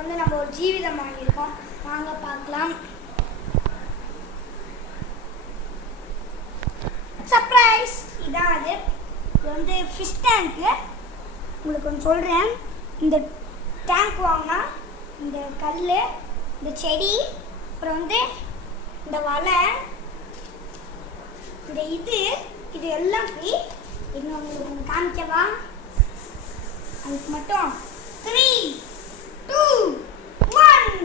இதுக்கு வந்து நம்ம ஒரு ஜீவிதம் வாங்கியிருக்கோம். வாங்க பார்க்கலாம். சர்ப்ரைஸ்! இதான் அது. இது வந்து ஃபிஷ் டேங்க்கு. உங்களுக்கு ஒன்று சொல்கிறேன். இந்த டேங்க் வாங்கினா இந்த கல், இந்த செடி, அப்புறம் வந்து இந்த வலை, இந்த இது எல்லாம் ஃப்ரீ. இன்னும் உங்களுக்கு ஒன்று காமிக்கவா? அதுக்கு மட்டும் 3, 2, 1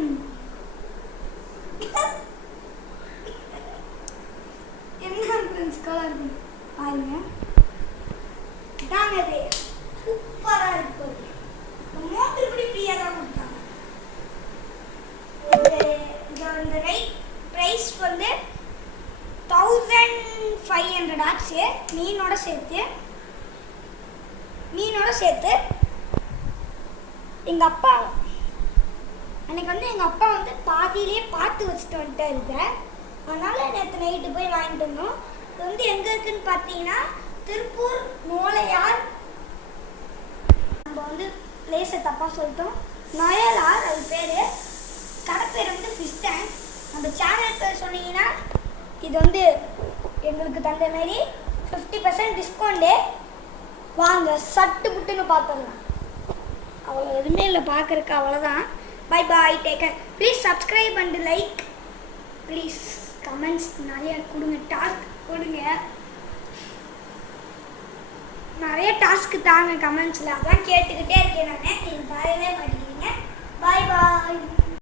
என்ன ஃப்ரெண்ட்ஸ் கலர் இருக்கு பாருங்க. இதாங்க இது. சூப்பராக இருக்கு. மோட்டர் இப்படி ஃப்ரீயாக தான் கொடுத்தாங்க. இந்த ரைட் ப்ரைஸ் வந்து 1500 ஆச்சு மீனோட சேர்த்து. எங்கள் அப்பா அன்றைக்கி வந்து எங்கள் அப்பா வந்து பாதியிலே பார்த்து வச்சுட்டு வந்துட்டு இருக்கேன். அதனால் நேற்று நைட்டு போய் வாங்கிட்டு வந்தோம். இது வந்து எங்கே இருக்குதுன்னு பார்த்தீங்கன்னா திருப்பூர் மோலையார். நம்ம வந்து பிளேஸை தப்பாக சொல்லிட்டோம். நொயலார் அது பேர். கடை பேர் வந்து ஃபிஷ் டேங்க். நம்ம சேனல் பேர் சொன்னீங்கன்னா இது வந்து எங்களுக்கு தந்த மாரி 50% டிஸ்கவுண்ட்டு. வாங்க சட்டு புட்டுன்னு பார்த்துடலாம். அவ்வளோ எதுவுமே இல்லை பார்க்குறக்கு. அவ்வளோதான். Bye bye, take care. Please subscribe and like. Please comments நிறைய கொடுங்க. டாஸ்க் கொடுங்க. நிறைய டாஸ்க்கு தாங்க கமெண்ட்ஸில். அதான் கேட்டுக்கிட்டே இருக்கேன் நான். நீங்கள் தரவே மாட்டேங்கிறீங்க. பாய் பாய்.